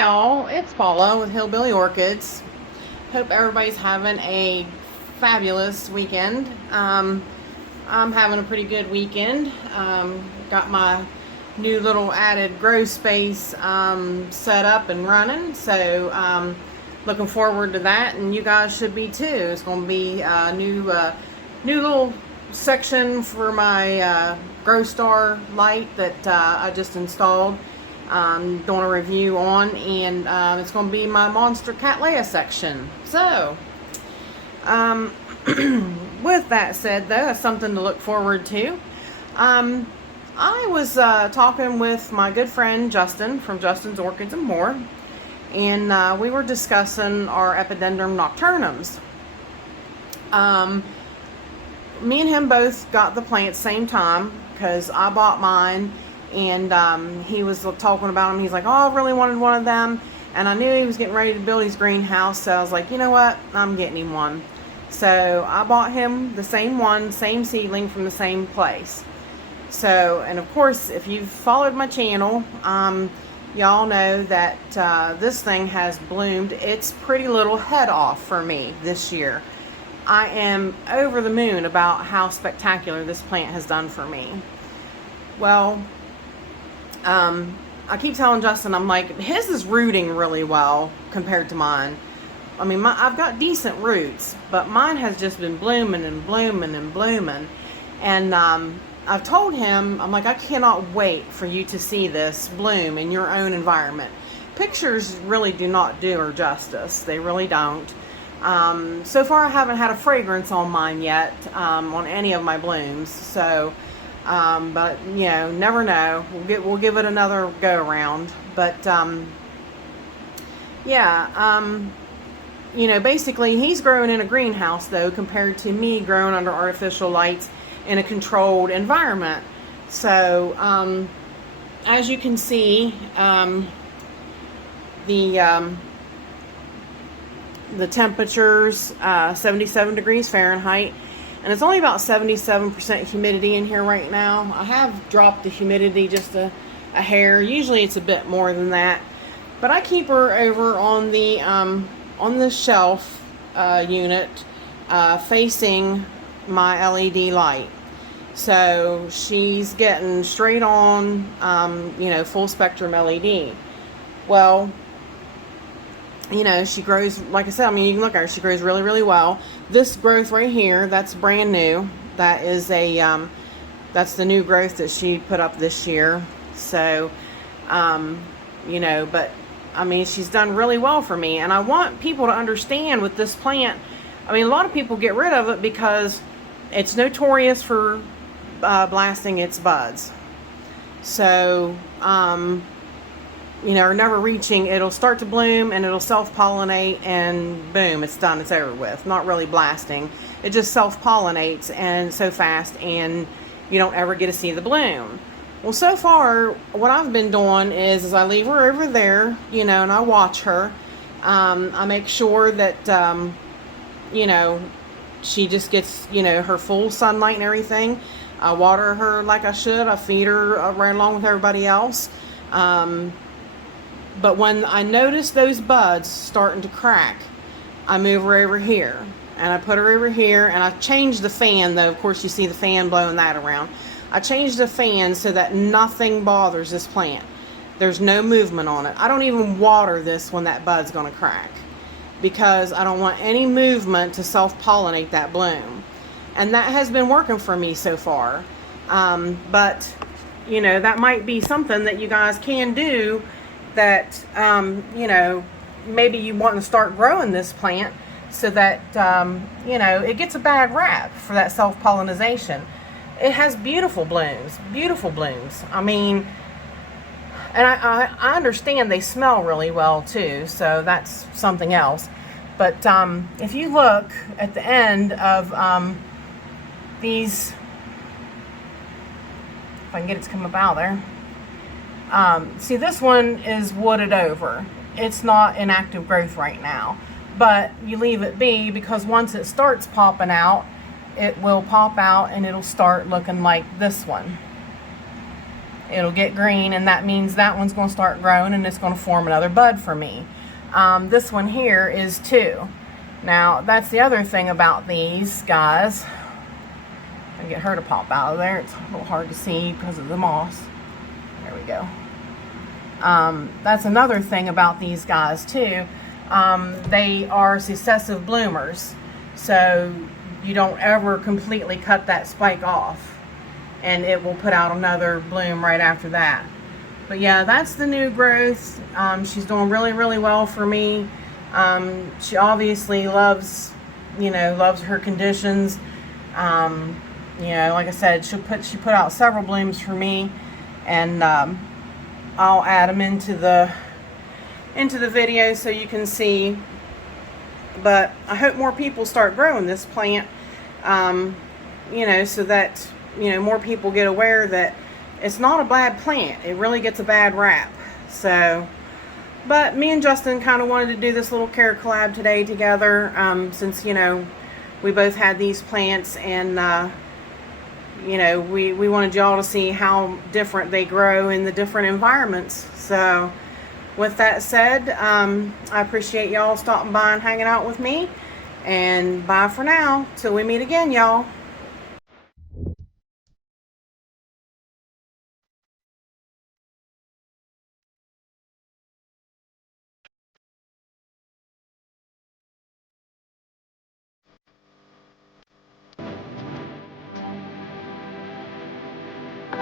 y'all, it's Paula with Hillbilly Orchids. Hope everybody's having a fabulous weekend. I'm having a pretty good weekend. Got my new little added grow space set up and running, so looking forward to that, and you guys should be too. It's going to be a new little section for my Grow Star light that I just installed. Doing a review on, and it's going to be my Monster Cattleya section. So, with that said, though, that's something to look forward to. I was talking with my good friend Justin from Justin's Orchids and More, and we were discussing our Epidendrum Nocturnums. Me and him both got the plant same time because I bought mine. And he was talking about them. He's like, oh, I really wanted one of them. And I knew he was getting ready to build his greenhouse. So I was like, you know what? I'm getting him one. So I bought him the same one, same seedling from the same place. So, and of course, if you've followed my channel, y'all know that this thing has bloomed its pretty little head off for me this year. I am over the moon about how spectacular this plant has done for me. Well, I keep telling Justin, I'm like, his is rooting really well compared to mine. I mean, I've got decent roots, but mine has just been blooming and blooming and blooming. And I've told him, I'm like, I cannot wait for you to see this bloom in your own environment. Pictures really do not do her justice. They really don't. So far, I haven't had a fragrance on mine yet, on any of my blooms. So, but you know, never know. We'll give it another go around. But yeah, you know, basically he's growing in a greenhouse though, compared to me growing under artificial lights in a controlled environment. So as you can see, the temperature's 77 degrees Fahrenheit. And it's only about 77% humidity in here right now. I have dropped the humidity just a hair. Usually it's a bit more than that. But I keep her over on the shelf unit facing my LED light. So she's getting straight on, you know, full spectrum LED. Well, you know, she grows, like I said, I mean, you can look at her, she grows really, really well. This growth right here, that's brand new. That is that's the new growth that she put up this year. So, you know, but, I mean, she's done really well for me. And I want people to understand with this plant, I mean, a lot of people get rid of it because it's notorious for blasting its buds. So, you know, or never reaching, it'll start to bloom and it'll self-pollinate and boom, it's done, it's over with. Not really blasting. It just self-pollinates and so fast and you don't ever get to see the bloom. Well, so far, what I've been doing is I leave her over there, you know, and I watch her. I make sure that, you know, she just gets, you know, her full sunlight and everything. I water her like I should. I feed her right along with everybody else. But when I notice those buds starting to crack, I move her over here. And I put her over here, and I change the fan, though. Of course, you see the fan blowing that around. I change the fan so that nothing bothers this plant. There's no movement on it. I don't even water this when that bud's going to crack, because I don't want any movement to self-pollinate that bloom. And that has been working for me so far. But, you know, that might be something that you guys can do, that, you know, maybe you want to start growing this plant so that, you know, it gets a bad rap for that self-pollination. It has beautiful blooms, beautiful blooms. I mean, and I understand they smell really well too, so that's something else. But if you look at the end of these, if I can get it to come up out there, see, this one is wooded over. It's not in active growth right now, but you leave it be, because once it starts popping out, it will pop out and it'll start looking like this one. it'll get green, and that means that one's going to start growing and it's going to form another bud for me. This one here is 2. Now, that's the other thing about these guys. I get her to pop out of there. It's a little hard to see because of the moss. There we go. That's another thing about these guys too. They are successive bloomers, so you don't ever completely cut that spike off, and it will put out another bloom right after that. But yeah, that's the new growth. She's doing really, really well for me. She obviously loves, loves her conditions. Like I said, she put out several blooms for me, and I'll add them into the video so you can see. But I hope more people start growing this plant, so that more people get aware that it's not a bad plant. It really gets a bad rap. So, but me and Justin kind of wanted to do this little care collab today together, since we both had these plants, and we wanted y'all to see how different they grow in the different environments. So with that said, I appreciate y'all stopping by and hanging out with me, and bye for now till we meet again, y'all.